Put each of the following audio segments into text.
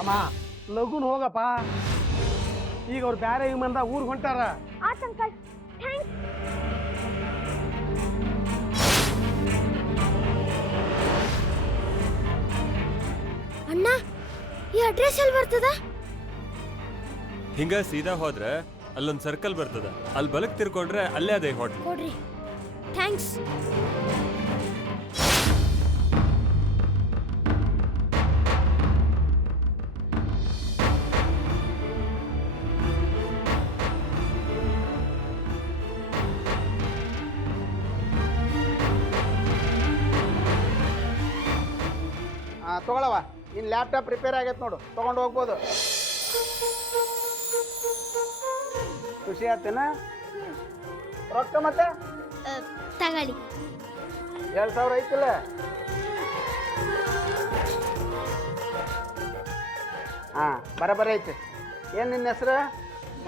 ಅಮ್ಮ ಲಗುನ್ ಹೋಗಪ್ಪ. ಈಗ ಅವ್ರು ಬ್ಯಾರೆ ವಿಮಾನದ ಊರಿಗೆ ಹೊಂಟಾರ. ಆತ್ ಅಂಕಲ್, ಥ್ಯಾಂಕ್ಸ್. ಅಣ್ಣ, ಈ ಅಡ್ರೆಸ್ ಎಲ್ಲಿ ಬರ್ತದ? ಹಿಂಗ ಸೀದಾ ಹೋದ್ರೆ ಅಲ್ಲೊಂದು ಸರ್ಕಲ್ ಬರ್ತದ, ಅಲ್ಲಿ ಬಲಕ್ ತಿರ್ಕೊಂಡ್ರೆ ಅಲ್ಲೇ ಅದೇ ಹೋಟ್ಲ್. ಕೊಡ್ರಿ. ಥ್ಯಾಂಕ್ಸ್. ತಗೊಳವ, ಇನ್ ಲ್ಯಾಪ್ಟಾಪ್ ರಿಪೇರ್ ಆಗೈತೆ ನೋಡು, ತಗೊಂಡು ಹೋಗ್ಬೋದು. ಖುಷಿ ಆಯ್ತೇನ? ರೊಕ್ಕ ಮತ್ತೆ ತಗೊಳ್ಳಿ. 2000 ಐತಿಲ್ಲ? ಹಾಂ, ಬರಬರ ಐತಿ. ಏನು ನಿನ್ನ ಹೆಸರು?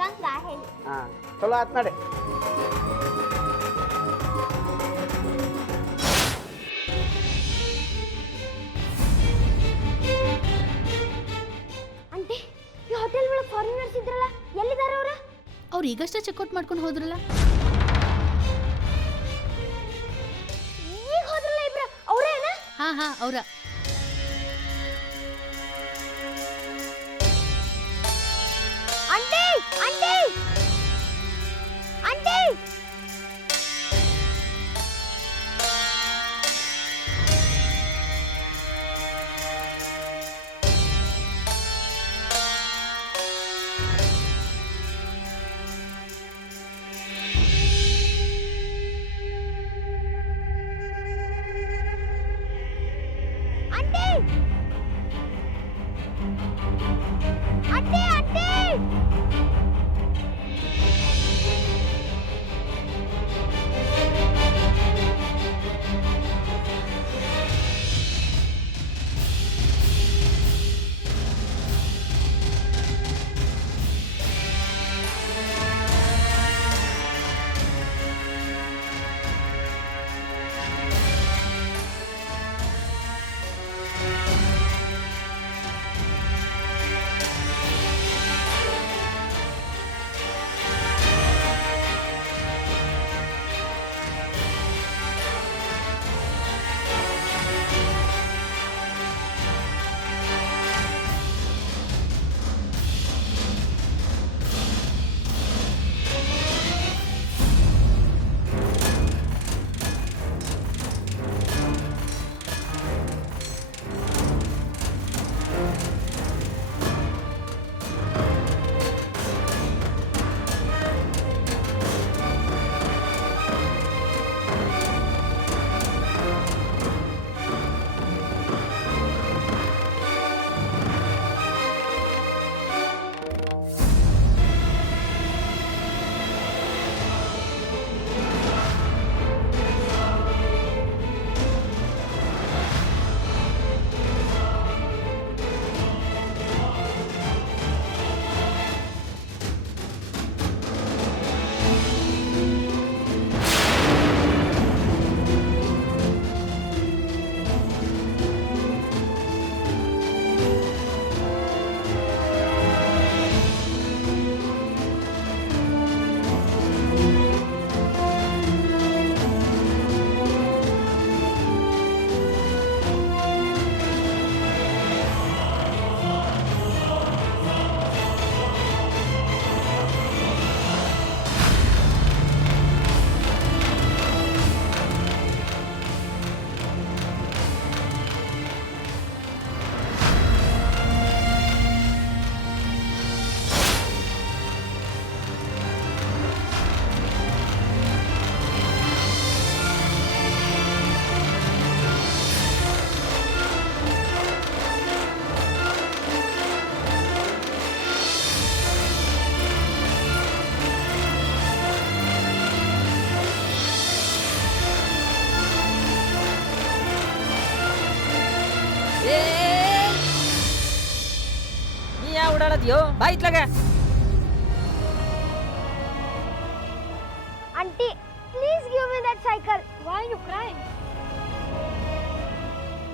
ಗಂಗಾ ಹೇಳಿ. ಹಾಂ, ಚಲೋ ಆಯ್ತು ನೋಡಿ. ಆಂಟಿ, ಈ ಹೋಟೆಲ್ ಒಳಗೆ ಫಾರಿನರ್ಸ್ ಇದ್ರಲ್ಲ, ಎಲ್ಲಿದ್ದಾರೆ ಅವ್ರು? ಅವ್ರು ಈಗಷ್ಟೇ ಚೆಕ್ಔಟ್ ಮಾಡ್ಕೊಂಡು ಹೋದ್ರಲ್ಲ. ಈಗ ಹೋದ್ರಲ್ಲ ಇಬ್ರು, ಅವ್ರೇನ? ಹಾ ಅವ್ರ. Aunty, aunty, aunty. Aunty, aunty. ಓಡಾಡದ್ಯೋ ಬಾ ಇತ್ಲಾಗ. Auntie, please give me that cycle. Why are you crying?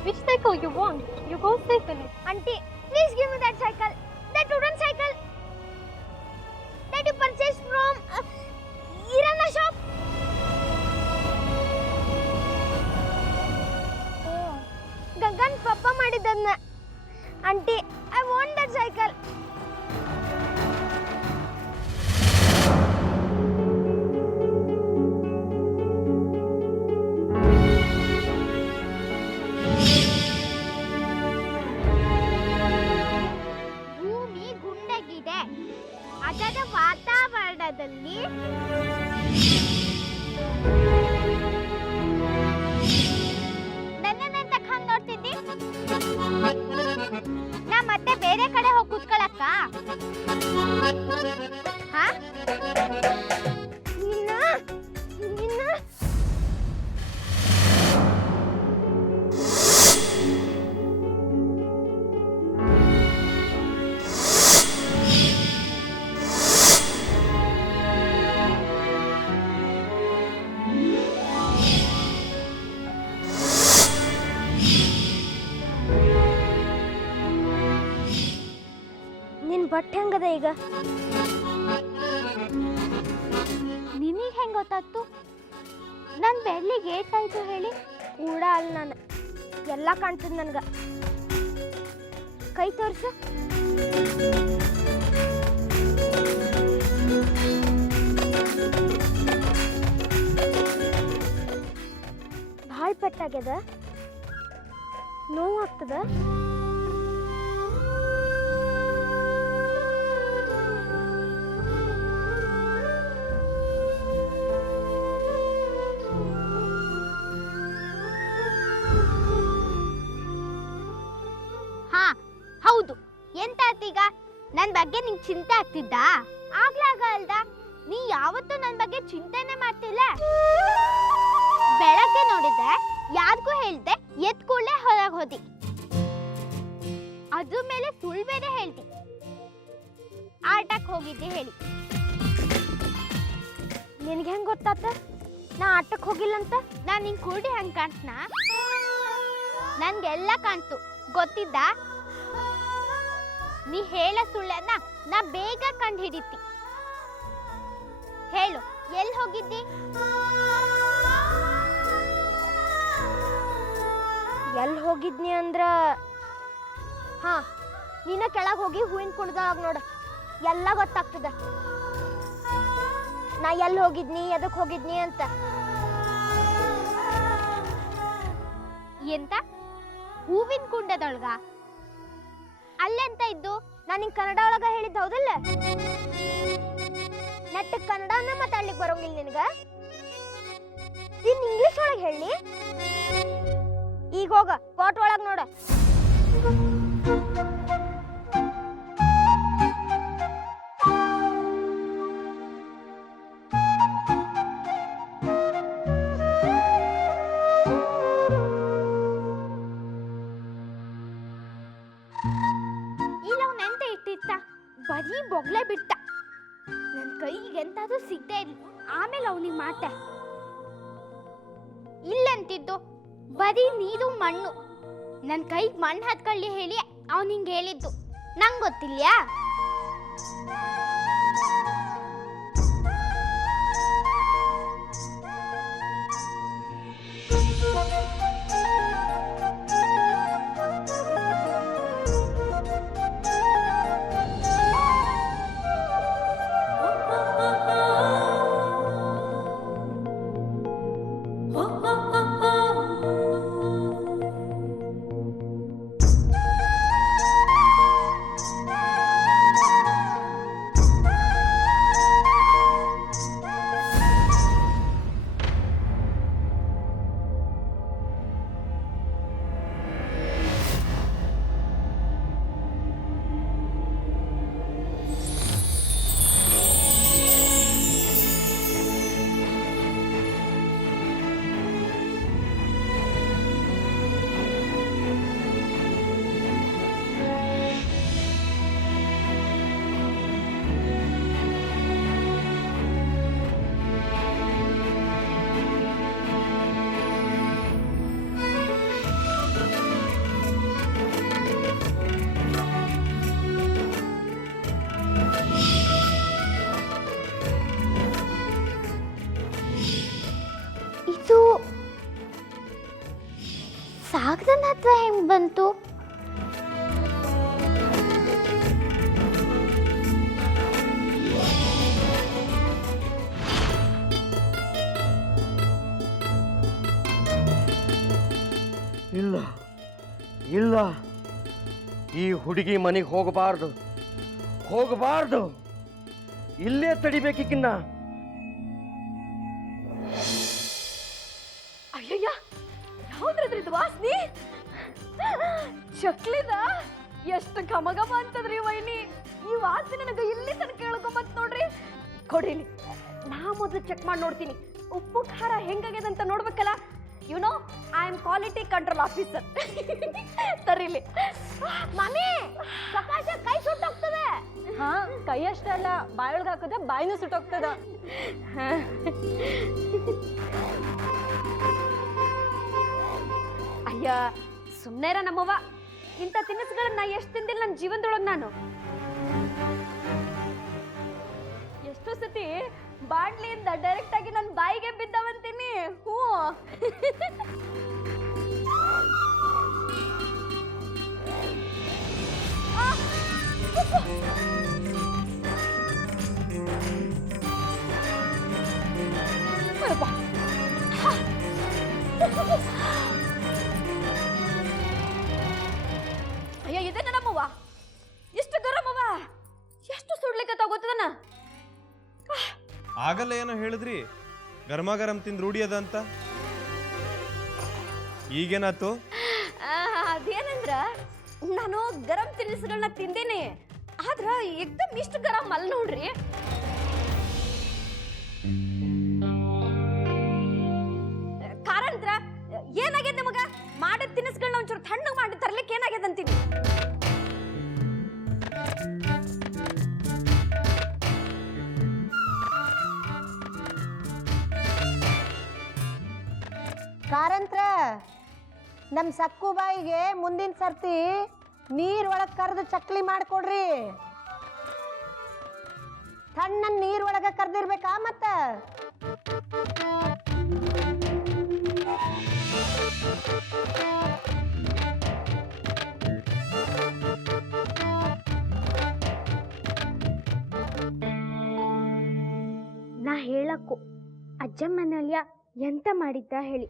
Which cycle you want? You go safe in it. Auntie, please Please give me that cycle. That wooden cycle that you purchased from Irana shop. Gagan ಪಪ್ಪ ಮಾಡಿದ್ದನ್ನ. Aunty, I want that cycle. ಭೂಮಿ ಗುಂಡಗಿದೆ. ಅದರ ವಾತಾವರಣದಲ್ಲಿ ನನ್ನನ್ನೆಂತ ಹಂಗ್ ನೋಡ್ತಿದ್ದಿ? ನಾ ಮತ್ತೆ ಬೇರೆ ಕಡೆ ಹೋಗಿ ಕೂತ್ಕೊಳಕ್ಕ? ಹಾ? ನಿನ್ನ ನಿನ್ ಬಟ್ಟೆ ಹೆಂಗದ ಈಗ? ನಿನಗೆ ಹೆಂಗ್ ಗೊತ್ತಾಯ್ತು? ನನ್ ಬೆಳ್ಳಿಗೆ ಏಟಾಯ್ತು ಹೇಳಿ? ಕೂಡ ಅಲ್ಲ, ನಾನು ಎಲ್ಲ ಕಾಣ್ತದ ನನ್ಗ. ಕೈ ತೋರ್ಸು. ಭಾಳ ಪೆಟ್ಟಾಗ್ಯದ? ನೋವು ಆಗ್ತದ? ಹೌದು. ಎಂತ ಆತೀಗ? ನನ್ ಬಗ್ಗೆ ನಿಂಗೆ ಚಿಂತೆ ಆಗ್ತಿದ್ದ? ಆಗ್ಲಾಗ ಅಲ್ದ? ನೀ ಯಾವತ್ತೂ ನನ್ ಬಗ್ಗೆ ಚಿಂತೆನೆ ಮಾಡ್ತಿಲ್ಲ. ಬೆಳಗ್ಗೆ ನೋಡಿದೆ, ಯಾರಿಗೂ ಹೇಳ್ದೆ, ಎದ್ ಕೂಡಲೇ ಹೊರಗೆ ಹೋದಿ. ಅದ್ರ ಮೇಲೆ ಸುಳ್ಳು ಬೇರೆ ಹೇಳ್ತಿ. ಆಟಕ್ಕೆ ಹೋಗಿದ್ದೆ ಹೇಳಿ. ನಿನ್ಗೆ ಹೆಂಗ್ ಗೊತ್ತಾತ ನಾ ಆಟಕ್ಕೆ ಹೋಗಿಲ್ಲ ಅಂತ? ನಾನ್ ನಿಂಗೆ ಕೂಡಿ ಹೆಂಗ್ ಕಾಣ್ತನ? ನನ್ಗೆಲ್ಲ ಕಾಣ್ತು, ಗೊತ್ತಿದ್ದ? ನೀ ಹೇಳ ಸುಳ್ಳನ್ನ ನಾ ಬೇಗ ಕಂಡು ಹಿಡಿತಿ. ಹೇಳು, ಎಲ್ಲಿ ಹೋಗಿದ್ದಿ? ಎಲ್ಲಿ ಹೋಗಿದ್ನಿ ಅಂದ್ರ, ಹಾ, ನೀನ ಕೆಳಗೆ ಹೋಗಿ ಹೂವಿನ ಕುಣದಾಗ ನೋಡ, ಎಲ್ಲ ಗೊತ್ತಾಗ್ತದ ನಾ ಎಲ್ಲಿ ಹೋಗಿದ್ನಿ, ಎದಕ್ಕೆ ಹೋಗಿದ್ನಿ ಅಂತ. ಎಂತ? ಹೂವಿನ ಕುಂಡದೊಳಗ? ಅಲ್ಲೆಂತ ಇದ್ದು? ನಾನು ನಿಂಗೆ ಕನ್ನಡ ಒಳಗ ಹೇಳಿದ್ದು ಹೌದಲ್ಲ? ನೆಟ್ಟ ಕನ್ನಡನ ಮಾತಾಡ್ಲಿಕ್ಕೆ ಬರೋಂಗಿಲ್ಲ ನಿನಗ? ಇನ್ ಇಂಗ್ಲಿಷ್ ಒಳಗೆ ಹೇಳಿ. ಈಗ ಹೋಗ ಪಾಟ್ ಒಳಗೆ ನೋಡ. ಬರೀ ಬೊಗ್ಲೆ ಬಿಟ್ಟ. ನನ್ನ ಕೈಗೆ ಎಂತಾದ್ರೂ ಸಿಗದೆ ಇರ್ಲಿ, ಆಮೇಲೆ ಅವನಿಗೆ ಮಾತ. ಇಲ್ಲಂತಿದ್ದು ಬರೀ ನೀರು ಮಣ್ಣು. ನನ್ನ ಕೈಗೆ ಮಣ್ಣು ಹತ್ಕೊಳ್ಳಿ ಹೇಳಿ ಅವನು ಹಿಂಗೆ ಹೇಳಿದ್ದು. ನಂಗೆ ಗೊತ್ತಿಲ್ಯಾ? ಹೆಂಗ್ ಬಂತು? ಇಲ್ಲ ಇಲ್ಲ, ಈ ಹುಡುಗಿ ಮನೆಗೆ ಹೋಗಬಾರ್ದು, ಹೋಗಬಾರ್ದು, ಇಲ್ಲೇ ತಡಿಬೇಕಿನ್ನ. ಅಯ್ಯಯ್ಯ, ಯಾವ್ದ್ರದ್ರಿದ್ ವಾಸನಿ? ಚಕ್ಲಿದ ಎಷ್ಟು ಘಮ ಘಮ ಅಂತದ್ರಿ ವೈನಿ. ಈ ವಾಸನೆ ನನಗೆ ಇಲ್ಲಿ ತನಕ ಕೇಳ್ಕೊಂಬತ್ ನೋಡ್ರಿ. ಕೊಡಿಲಿ, ನಾ ಮೊದಲು ಚೆಕ್ ಮಾಡಿ ನೋಡ್ತೀನಿ. ಉಪ್ಪು ಖಾರ ಹೆಂಗಾಗ್ಯದಂತ ನೋಡ್ಬೇಕಲ್ಲ. You know, I am quality control officer. ತರಿಲಿ ಮಮ್ಮಿ, ಸಕಾಶ ಕೈ ಸುಟ್ಟೋಗ್ತದೆ. ಹಾ, ಕೈ ಅಷ್ಟೇ ಅಲ್ಲ, ಬಾಯೊಳಗೆ ಹಾಕಿದ್ರೆ ಬಾಯಿನೂ ಸುಟ್ಟೋಗ್ತದ. ಅಯ್ಯ, ಸುಮ್ಮನೆರ ನಮ್ಮವ್ವ. ಇಂಥ ತಿನಿಸುಗಳನ್ನ ಎಷ್ಟು ತಿಂದಿಲ್ಲ ನನ್ನ ಜೀವನದೊಳಗೆ ನಾನು. ಎಷ್ಟೋ ಸತಿ ಬಾಣ್ಲಿಯಿಂದ ಡೈರೆಕ್ಟ್ ಆಗಿ ನನ್ನ ಬಾಯಿಗೆ ಬಿದ್ದವಂತೀನಿ. ಹ್ಞೂ. ಅಯ್ಯ, ಇದೇನ ನಮ್ಮವ್ವ? ಎಷ್ಟು ಗರಮವ್ವ, ಎಷ್ಟು ಸುಡ್ಲಿಕ್ಕೆ ಗೊತ್ತದನ? ಆಗಲ್ಲ ಏನೋ ಹೇಳಿದ್ರಿ, ಗರಮ ಗರಂ ತಿಂದು ರೂಢಿ ಅದ ಅಂತ. ಈಗೇನಾತು? ಅದೇನಂದ್ರ, ನಾನು ಗರಂ ತಿನಿಸುಗಳನ್ನ ತಿಂದೇನೆ, ಆದ್ರ ಏಕ್ದಮ್ ಇಷ್ಟು ಗರಂ ಅಲ್ಲ ನೋಡ್ರಿ. ಕಾರಂದ್ರ ಏನಾಗ್ಯದ ನಿಮಗ? ಮಾಡಿದ ತಿನಿಸುಗಳನ್ನ ಒಂಚೂರು ತಣ್ಣಗೆ ಮಾಡಿ ತರ್ಲಿಕ್ಕೆ ಏನಾಗ್ಯದ ಅಂತೀನಿ. ಕಾರಂತ್ರ, ನಮ್ಮ ಸಕ್ಕು ಬಾಯಿಗೆ ಮುಂದಿನ ಸರ್ತಿ ನೀರ್ ಒಳಗೆ ಕರೆದು ಚಕ್ಲಿ ಮಾಡಿಕೊಡ್ರಿ. ತಣ್ಣ ನೀರ್ ಒಳಗೆ ಕರೆದಿರ್ಬೇಕಾ? ಮತ್ತ ನಾ ಹೇಳಕ್ಕು ಅಜ್ಜಮ್ಮನಲ್ಯ ಎಂತ ಮಾಡಿದ್ದ ಹೇಳಿ.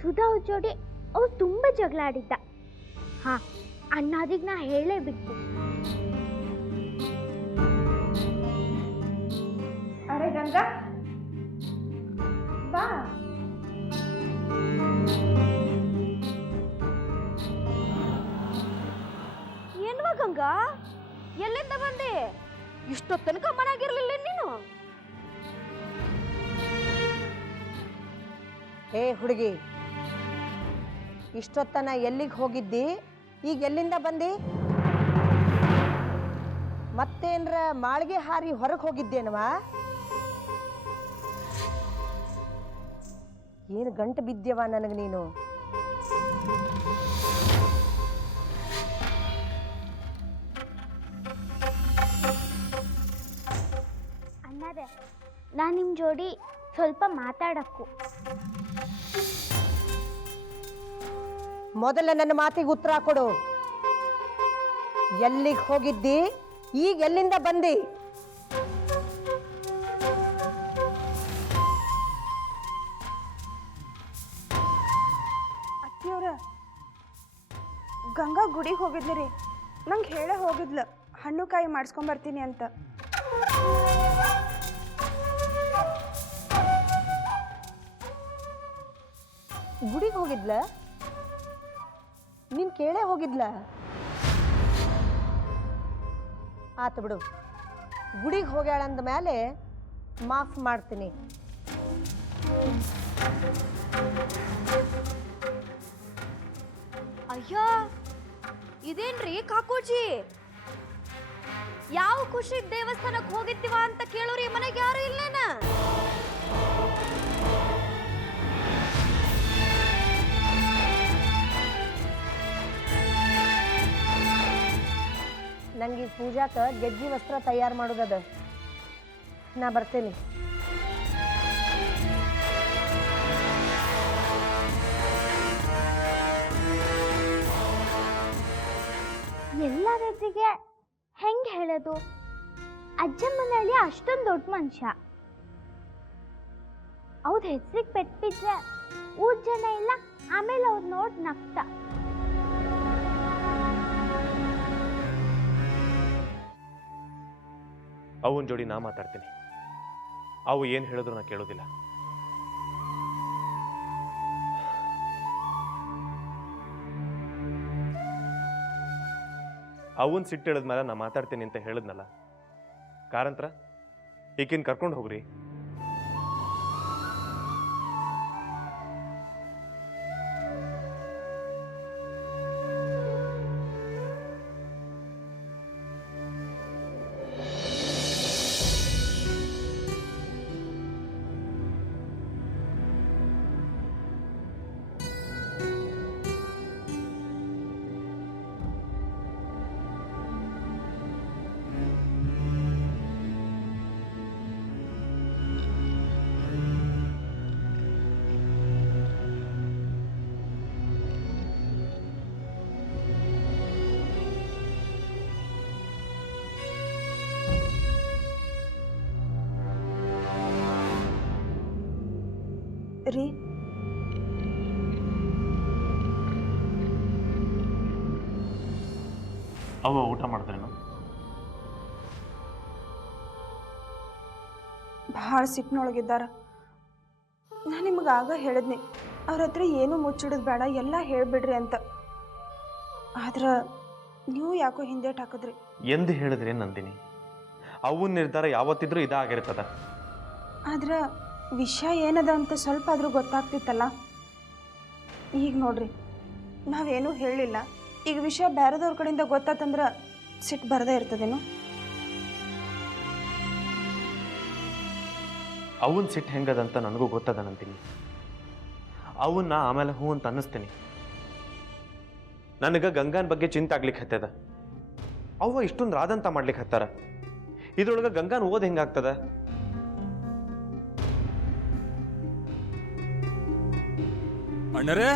ಸುಧಾ ಅವ್ರ ಜೋಡಿ ಅವ್ರು ತುಂಬ ಜಗಳ ಆಡಿದ್ದ. ಹಾ, ಅಣ್ಣಾದಿಗೆ ನಾ ಹೇಳೇ ಬಿಟ್ಟು. ಅರೆ ಗಂಗಾ, ಬಾ. ಏನ್ವಾ ಗಂಗಾ, ಎಲ್ಲಿಂದ ಬಂದೆ? ಇಷ್ಟೊತ್ತು ತನಕ ಮನೆಯಾಗಿರ್ಲಿಲ್ಲ ನೀನು? ಏ ಹುಡುಗಿ, ಇಷ್ಟೊತ್ತನ ಎಲ್ಲಿಗೆ ಹೋಗಿದ್ದಿ? ಈಗ ಎಲ್ಲಿಂದ ಬಂದಿ? ಮತ್ತೇನ್ರ ಮಾಳಿಗೆ ಹಾರಿ ಹೊರಗೆ ಹೋಗಿದ್ದೇನವಾ? ಏನು ಗಂಟು ಬಿದ್ಯವ ನನಗೆ ನೀನು? ಅಣ್ಣಾರೆ, ನಾ ನಿಮ್ಮ ಜೋಡಿ ಸ್ವಲ್ಪ ಮಾತಾಡಕ್ಕು. ಮೊದಲ ನನ್ನ ಮಾತಿಗೆ ಉತ್ತರ ಕೊಡು. ಎಲ್ಲಿಗೆ ಹೋಗಿದ್ದಿ? ಈಗ ಎಲ್ಲಿಂದ ಬಂದಿ? ಅತ್ತಿಯವ್ರ, ಗಂಗಾ ಗುಡಿಗೆ ಹೋಗಿದ್ಲಿ ರೀ. ನಂಗೆ ಹೇಳೇ ಹೋಗಿದ್ಲ, ಹಣ್ಣು ಕಾಯಿ ಮಾಡಿಸ್ಕೊಂಬರ್ತೀನಿ ಅಂತ. ಗುಡಿಗೆ ಹೋಗಿದ್ಲ? ನೀನು ಕೇಳೇ ಹೋಗಿದ್ಲ? ಆತು ಬಿಡು, ಗುಡಿಗೆ ಹೋಗ್ಯಾಳಂದ ಮೇಲೆ ಮಾಫ್ ಮಾಡ್ತೀನಿ. ಅಯ್ಯೋ, ಇದೇನ್ರಿ ಕಾಕೋಜಿ? ಯಾವ ಖುಷಿ ದೇವಸ್ಥಾನಕ್ಕೆ ಹೋಗಿದ್ದೀವ ಅಂತ ಕೇಳೋರಿ ಮನೆಗೆ ಯಾರು ಇಲ್ಲೇನ? ನಂಗೆ ಈ ಪೂಜಾಕ್ಕೆ ಗೆಜ್ಜಿ ವಸ್ತ್ರ ತಯಾರು ಮಾಡೋದದ. ನಾ ಬರ್ತೇನೆ. ಎಲ್ಲರೊತ್ತಿಗೆ ಹೆಂಗೆ ಹೇಳೋದು? ಅಜ್ಜಮ್ಮನಲ್ಲಿ ಅಷ್ಟೊಂದು ದೊಡ್ಡ ಮನುಷ್ಯ. ಅವ್ರ ಹೆಸರಿಗೆ ಪೆಟ್ಬಿಟ್ರೆ ಊರ್ ಜನ ಇಲ್ಲ, ಆಮೇಲೆ ಅವ್ರು ನೋಡಿ ನಗ್ತಾ. ಅವನ ಜೋಡಿ ನಾ ಮಾತಾಡ್ತೀನಿ. ಅವು ಏನು ಹೇಳಿದ್ರು ನಾ ಕೇಳೋದಿಲ್ಲ. ಅವನ್ ಸಿಟ್ಟು ಹೇಳಿದ್ಮೇಲೆ ನಾ ಮಾತಾಡ್ತೀನಿ ಅಂತ ಹೇಳಿದ್ನಲ್ಲ. ಕಾರಂತ್ರ ಈಕಿನ್ ಕರ್ಕೊಂಡು ಹೋಗ್ರಿ. ರೀ, ಅವ ಊಟ ಮಾಡಿದ್ರೇನು? ಭಾಳ ಸಿಟ್ಟಿನೊಳಗಿದ್ದಾರ. ನಾನು ನಿಮಗೆ ಆಗ ಹೇಳಿದ್ನಿ, ಅವ್ರ ಹತ್ರ ಏನೂ ಮುಚ್ಚಿಡೋದು ಬೇಡ, ಎಲ್ಲ ಹೇಳಿಬಿಡ್ರಿ ಅಂತ. ಆದ್ರೆ ನೀವು ಯಾಕೋ ಹಿಂದೇಟ್ ಹಾಕಿದ್ರಿ. ಎಂದು ಹೇಳಿದ್ರಿ ನಂದಿನಿ? ಅವನ ನಿರ್ಧಾರ ಯಾವತ್ತಿದ್ರೂ ಇದಾಗಿರ್ತದ. ಆದ್ರೆ ವಿಷಯ ಏನದ ಅಂತ ಸ್ವಲ್ಪ ಆದರೂ ಗೊತ್ತಾಗ್ತಿತ್ತಲ್ಲ. ಈಗ ನೋಡ್ರಿ, ನಾವೇನೂ ಹೇಳಿಲ್ಲ. ಈಗ ವಿಷಯ ಬೇರೆದವ್ರ ಕಡೆಯಿಂದ ಗೊತ್ತಾತಂದ್ರೆ ಸಿಟ್ಟು ಬರದೇ ಇರ್ತದೇನು? ಅವನ್ ಸಿಟ್ಟು ಹೆಂಗದಂತ ನನಗೂ ಗೊತ್ತದ ನಂತೀನಿ. ಅವನ್ನ ಆಮೇಲೆ ಹೂ ಅಂತ ಅನ್ನಿಸ್ತೀನಿ. ನನಗೆ ಗಂಗಾನ ಬಗ್ಗೆ ಚಿಂತೆ ಆಗ್ಲಿಕ್ಕೆ ಹತ್ತದ. ಅವ ಇಷ್ಟೊಂದು ರಾದಂತ ಮಾಡ್ಲಿಕ್ಕೆ ಹತ್ತಾರ. ಇದ್ರೊಳಗೆ ಗಂಗಾನ ಓದ್ ಹೆಂಗಾಗ್ತದ? ಅಣ್ಣರೇ,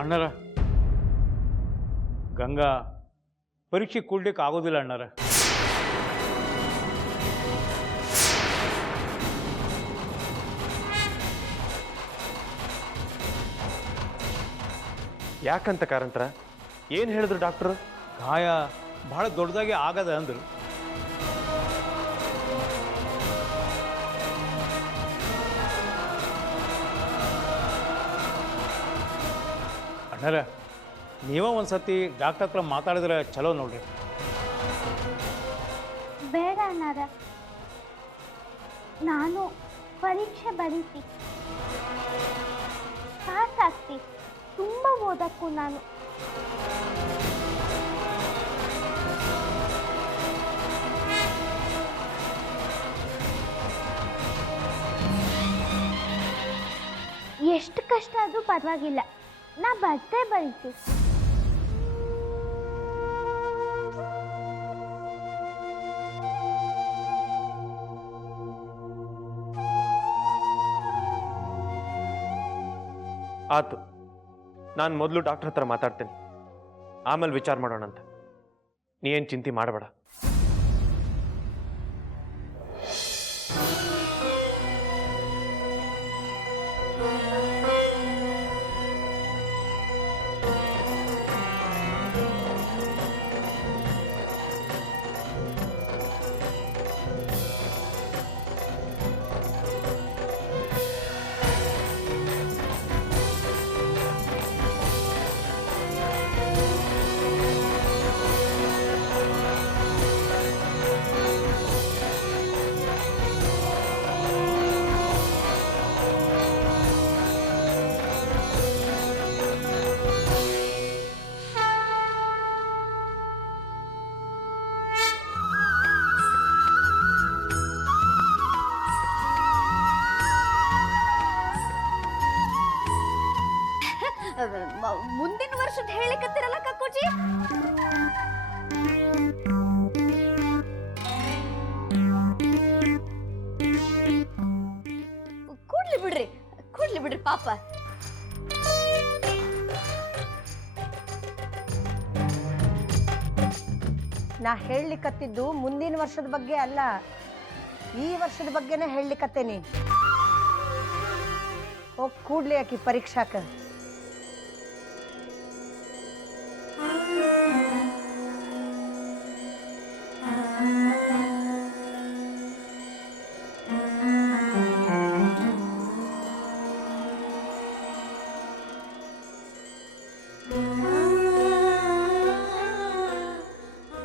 ಅಣ್ಣರ, ಗಂಗಾ ಪರೀಕ್ಷೆ ಕೊಡ್ಲಿಕ್ಕೆ ಆಗೋದಿಲ್ಲ ಅಣ್ಣರ. ಯಾಕಂತ ಕಾರಂತರ? ಏನು ಹೇಳಿದ್ರು ಡಾಕ್ಟ್ರು? ಗಾಯ ಬಹಳ ದೊಡ್ಡದಾಗಿ ಆಗದ ಅಂದರು. ಅಣ್ಣರ, ನೀವ ಒಂದು ಸತಿ ಡಾಕ್ಟರ್ ಹತ್ರ ಮಾತಾಡಿದ್ರೆ ಚಲೋ ನೋಡ್ರಿ. ಬೇಡ ಅಣ್ಣಾರ, ನಾನು ಪರೀಕ್ಷೆ ಬರೀತಿ, ಪಾಸ್ ಆಗ್ತಿ. ತುಂಬ ಓದಕ್ಕೂ ನಾನು. ಎಷ್ಟು ಕಷ್ಟ ಆದರೂ ಪರವಾಗಿಲ್ಲ, ನಾ ಬರ್ದೇ ಬರೀತಿ. ಆತು, ನಾನು ಮೊದಲು ಡಾಕ್ಟರ್ ಹತ್ರ ಮಾತಾಡ್ತೇನೆ, ಆಮೇಲೆ ವಿಚಾರ ಮಾಡೋಣಂತ. ನೀ ಏನು ಚಿಂತೆ ಮಾಡಬೇಡ. ಮುಂದಿನ ವರ್ಷದ ಹೇಳಿಕತ್ತಿರಲ್ಲ ಕಕ್ಕುಜಿ. ಕೊಡ್ಲಿ ಬಿಡ್ರಿ ಪಾಪ. ನಾ ಹೇಳಲಿಕ್ಕತ್ತಿದ್ದು ಮುಂದಿನ ವರ್ಷದ ಬಗ್ಗೆ ಅಲ್ಲ, ಈ ವರ್ಷದ ಬಗ್ಗೆನೇ ಹೇಳಲಿಕ್ಕತ್ತೇನಿ. ಹೋಗಿ ಕೂಡ್ಲಿ ಆಕಿ ಪರೀಕ್ಷಾಕ.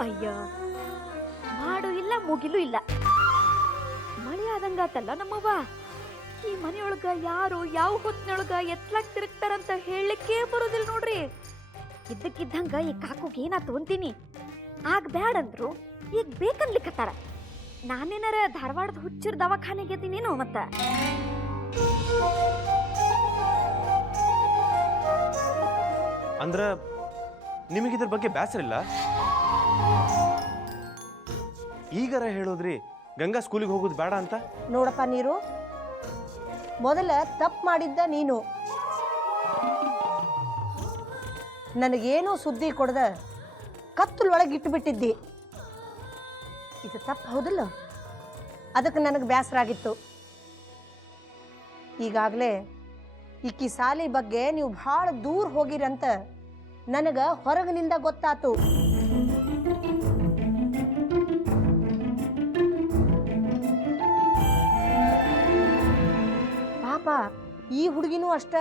ಅಯ್ಯ, ಮಾಡು ಇಲ್ಲ ಮುಗಿಲು ಇಲ್ಲ. ಮಳೆ ಆದಂಗಾತಲ್ಲ ನಮ್ಮವ್ವ. ಈ ಮನೆಯೊಳಗ ಯಾರು ಯಾವ ಹೊತ್ತಿನೊಳಗ ಎತ್ಲಾಕ್ ತಿರುಗ್ತಾರಂತ ಹೇಳಲಿಕ್ಕೆ ಬರೋದಿಲ್ಲ ನೋಡ್ರಿ. ಇದ್ದಕ್ಕಿದ್ದಂಗ ಈ ಕಾಕುಗೆ ಏನಾತು ಅಂತೀನಿ. ಆಗ ಬ್ಯಾಡಂದ್ರು ಈಗ ಬೇಕನ್ಲಿಕ್ಕತ್ತಾರ. ನಾನೇನಾರ ಧಾರವಾಡದ ಹುಚ್ಚರ ದವಾಖಾನೆಗೆ ಎದ್ದೀನೇನೋ ಮತ್ತ. ಅಂದ್ರ ನಿಮಗಿದ್ರ ಬಗ್ಗೆ ಬೇಸರ ಇಲ್ಲ? ಈಗಾರ ಹೇಳೋದ್ರಿ ಗಂಗಾ ಸ್ಕೂಲಿಗೆ ಹೋಗೋದು ಬೇಡ ಅಂತ? ನೋಡಪ್ಪ ನೀರು, ಮೊದಲ ತಪ್ಪು ಮಾಡಿದ್ದ ನೀನು. ನನಗೇನೂ ಸುದ್ದಿ ಕೊಡದ ಕತ್ತಲೊಳಗೆ ಇಟ್ಟುಬಿಟ್ಟಿದ್ದಿ. ಇದು ತಪ್ಪು ಹೌದಿಲ್ಲ? ಅದಕ್ಕೆ ನನಗೆ ಬೇಸರ ಆಗಿತ್ತು. ಈಗಾಗಲೇ ಈಕಿ ಸಾಲಿ ಬಗ್ಗೆ ನೀವು ಭಾಳ ದೂರ ಹೋಗಿರಂತ ನನಗೆ ಹೊರಗಿನಿಂದ ಗೊತ್ತಾತು. ಪಾಪ ಈ ಹುಡುಗಿನೂ ಅಷ್ಟ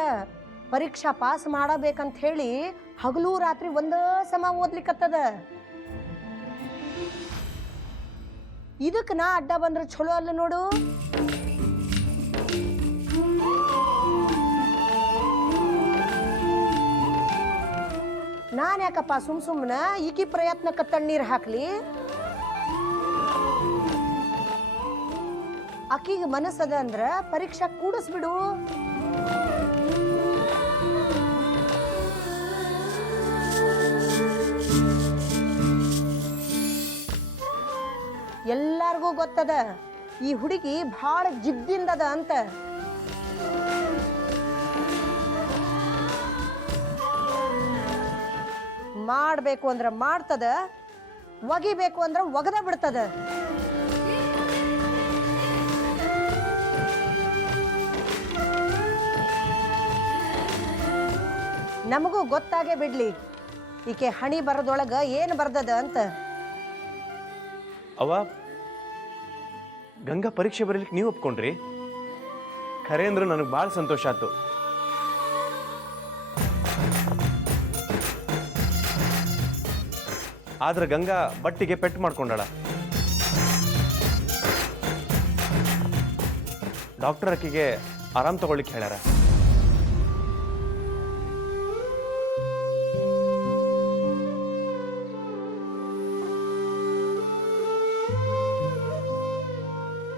ಪರೀಕ್ಷಾ ಪಾಸ್ ಮಾಡಬೇಕಂತ ಹೇಳಿ ಹಗಲು ರಾತ್ರಿ ಒಂದೇ ಸಮ ಓದ್ಲಿಕ್ಕತ್ತದ. ಇದಕ್ಕೆ ನಾ ಅಡ್ಡ ಬಂದ್ರೆ ಚಲೋ ಅಲ್ಲ ನೋಡು. ನಾನು ಯಾಕಪ್ಪ ಸುಮ್ಮನೆ ಈಕಿ ಪ್ರಯತ್ನಕ್ಕೆ ತಣ್ಣೀರು ಹಾಕ್ಲಿ? ಆಕಿಗೆ ಮನಸ್ಸದ ಅಂದ್ರ ಪರೀಕ್ಷಾ ಕೂಡಿಸ್ಬಿಡು. ಎಲ್ಲಾರ್ಗೂ ಗೊತ್ತದ ಈ ಹುಡುಗಿ ಭಾಳ ಜಿದ್ದಿಂದದ ಅಂತ. ಮಾಡಬೇಕು ಅಂದ್ರೆ ಮಾಡ್ತದ, ಒಗಿಬೇಕು ಅಂದ್ರೆ ಒಗದ ಬಿಡ್ತದ. ನಮಗೂ ಗೊತ್ತಾಗೇ ಬಿಡ್ಲಿ ಈಕೆ ಹಣಿ ಬರದೊಳಗ ಏನು ಬರ್ದದ ಅಂತ. ಅವ ಗಂಗಾ ಪರೀಕ್ಷೆ ಬರೀಲಿಕ್ಕೆ ನೀವು ಒಪ್ಕೊಂಡ್ರಿ? ಖರೆ ಅಂದ್ರೆ ನನಗೆ ಭಾಳ ಸಂತೋಷ ಆಯ್ತು. ಆದ್ರೆ ಗಂಗಾ ಬಟ್ಟಿಗೆ ಪೆಟ್ಟು ಮಾಡ್ಕೊಂಡಳ. ಡಾಕ್ಟರ್ ಆಕಿಗೆ ಆರಾಮ್ ತಗೊಳ್ಳಿಕ್ಕೆ ಹೇಳ್ಯಾರ.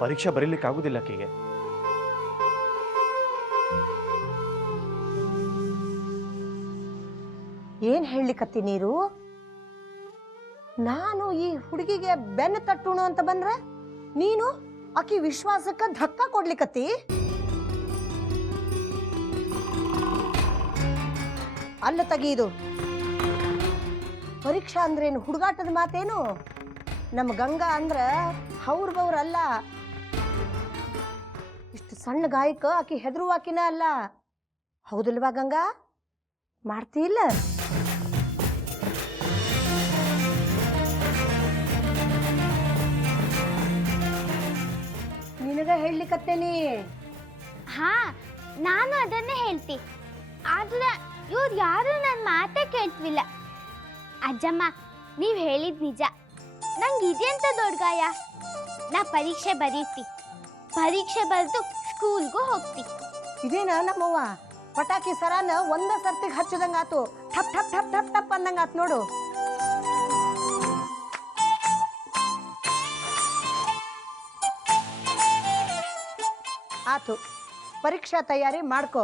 ಪರೀಕ್ಷೆ ಬರೀಲಿಕ್ಕೆ ಆಗುದಿಲ್ಲ ಆಕೆಗೆ. ಏನ್ ಹೇಳಲಿಕ್ಕತ್ತಿ ನೀರು? ನಾನು ಈ ಹುಡುಗಿಗೆ ಬೆನ್ನು ತಟ್ಟುಣು ಅಂತ ಬಂದ್ರೆ ನೀನು ಆಕಿ ವಿಶ್ವಾಸಕ್ಕೆ ಧಕ್ಕ ಕೊಡ್ಲಿಕ್ಕತ್ತಿ? ಅಲ್ಲ ತೆಗೀದು. ಪರೀಕ್ಷಾ ಅಂದ್ರೇನು ಹುಡುಗಾಟದ ಮಾತೇನು? ನಮ್ಮ ಗಂಗಾ ಅಂದ್ರ ಹೌರ್ ಬೌರ್ ಅಲ್ಲ. ಇಷ್ಟು ಸಣ್ಣ ಗಾಯಕ ಆಕಿ ಹೆದರುವಾಕಿನ ಅಲ್ಲ. ಹೌದಲ್ವಾ ಗಂಗಾ? ಮಾಡ್ತೀಲ್ಲ? ನಿನಗ ಹೇಳಲಿಕ್ಕತ್ತೇನಿ. ಹಾ, ನಾನು ಅದನ್ನೇ ಹೇಳ್ತಿ. ಆದ್ರೆ ಇವ್ರು ಯಾರು ನನ್ನ ಮಾತೇ ಕೇಳ್ತಿಲ್ಲ. ಅಜ್ಜಮ್ಮ, ನೀವು ಹೇಳಿದ್ ನಿಜ. ನಂಗೆ ಇದೆಂತ ದೊಡ್ಡ ಗಾಯ. ನಾ ಪರೀಕ್ಷೆ ಬರೀತಿ, ಪರೀಕ್ಷೆ ಬರೆದು ಸ್ಕೂಲ್ಗೂ ಹೋಗ್ತಿ. ಇದೇನ ನಮ್ಮವ್ವ ಪಟಾಕಿ ಸರಾನ ಒಂದ ಸರ್ತಿಗೆ ಹಚ್ಚದಂಗಾತು. ಟಪ್ ಟಪ್ ಟಪ್ ಟಪ್ ಟಪ್ ಅಂದಂಗಾತು ನೋಡು. ಆತು, ಪರೀಕ್ಷಾ ತಯಾರಿ ಮಾಡ್ಕೋ.